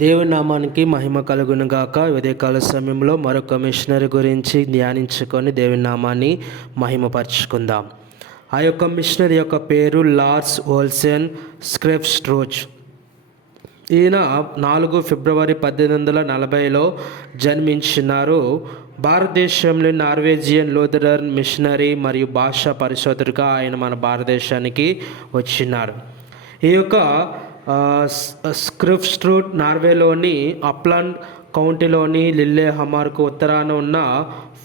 దేవుని నామానికి మహిమ కలుగును గాక. ఉదయకాల సమయంలో మరొక మిషనరీ గురించి ధ్యానించుకొని దేవుని నామాన్ని మహిమపరుచుకుందాం. ఆ యొక్క మిషనరీ యొక్క పేరు లార్స్ ఓల్సెన్ స్క్రిఫ్ట్రోచ్. ఈయన 4 ఫిబ్రవరి 1840లో జన్మించినారు. భారతదేశంలో నార్వేజియన్ లూథరన్ మిషనరీ మరియు భాషా పరిశోధకుడిగా ఆయన మన భారతదేశానికి వచ్చినారు. ఈ యొక్క స్క్రిఫ్ట్రోచ్ నార్వేలోని అప్లాండ్ కౌంటీలోని లిల్లెహమ్మర్కు ఉత్తరాన ఉన్న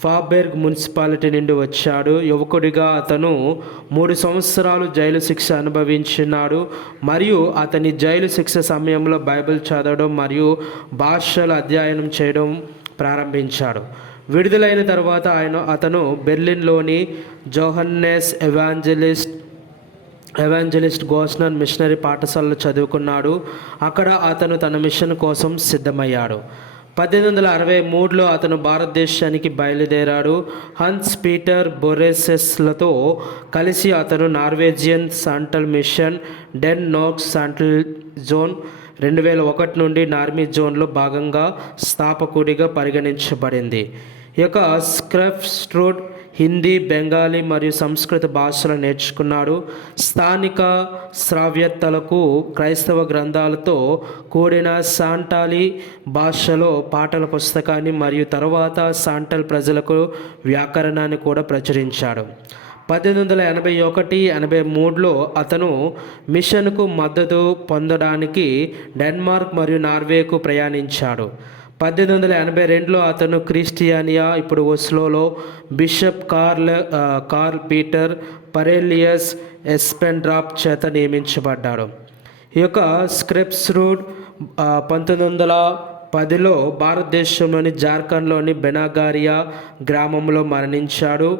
ఫాబెర్గ్ మున్సిపాలిటీ నుండి వచ్చాడు. యువకుడిగా అతను 3 సంవత్సరాలు జైలు శిక్ష అనుభవించినాడు మరియు అతని జైలు శిక్ష సమయంలో బైబిల్ చదవడం మరియు భాషల అధ్యయనం చేయడం ప్రారంభించాడు. విడుదలైన తర్వాత అతను బెర్లిన్లోని జోహన్నెస్ ఎవాంజలిస్ట్ గోస్నర్ మిషనరీ పాఠశాలలో చదువుకున్నాడు. అక్కడ అతను తన మిషన్ కోసం సిద్ధమయ్యాడు. 1863లో అతను భారతదేశానికి బయలుదేరాడు. హన్స్ పీటర్ బొరెసెస్లతో కలిసి అతను నార్వేజియన్ శాంటల్ మిషన్ డెన్ నోక్స్ శాంటల్ జోన్ 2001 నుండి నార్మీ జోన్లో భాగంగా స్థాపకుడిగా పరిగణించబడింది. ఈ యొక్క స్క్రిఫ్ట్రోచ్ హిందీ, బెంగాలీ మరియు సంస్కృత భాషలు నేర్చుకున్నాడు. స్థానిక శ్రావ్యతలకు క్రైస్తవ గ్రంథాలతో కూడిన శాంటాలీ భాషలో పాటల పుస్తకాన్ని మరియు తరువాత శాంటల్ ప్రజలకు వ్యాకరణాన్ని కూడా ప్రచురించాడు. 1881-83లో అతను మిషన్కు మద్దతు పొందడానికి డెన్మార్క్ మరియు నార్వేకు ప్రయాణించాడు. 1882లో అతను క్రిస్టియానియా, ఇప్పుడు ఓస్లోలో బిషప్ కార్ల్ పీటర్ పరెలియస్ ఎస్పెండ్రాప్ చేత నియమించబడ్డాడు. ఈ యొక్క స్క్రిఫ్ట్రోచ్ 1910లో భారతదేశంలోని జార్ఖండ్లోని బెనాగారియా గ్రామంలో మరణించాడు.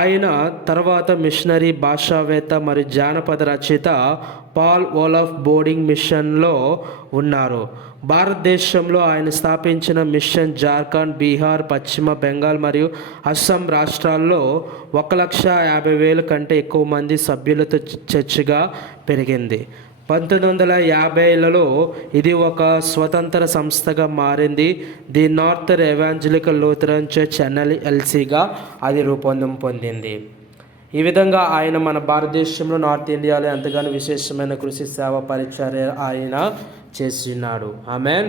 ఆయన తర్వాత మిషనరీ, భాషావేత్త మరియు జానపద రచయిత పాల్ ఓలాఫ్ బోర్డింగ్ మిషన్లో ఉన్నారు. భారతదేశంలో ఆయన స్థాపించిన మిషన్ జార్ఖండ్, బీహార్, పశ్చిమ బెంగాల్ మరియు అస్సాం రాష్ట్రాల్లో 1,50,000 కంటే ఎక్కువ మంది సభ్యులతో చర్చిగా పెరిగింది. 1950లలో ఇది ఒక స్వతంత్ర సంస్థగా మారింది. The Northern Evangelical Lutheran Church NLCగా అది రూపొందం పొందింది. ఈ విధంగా ఆయన మన భారతదేశంలో నార్త్ ఇండియాలో ఎంతగానో విశేషమైన కృషి, సేవ, పరిచర్య ఆయన చేస్తున్నాడు. ఆమేన్.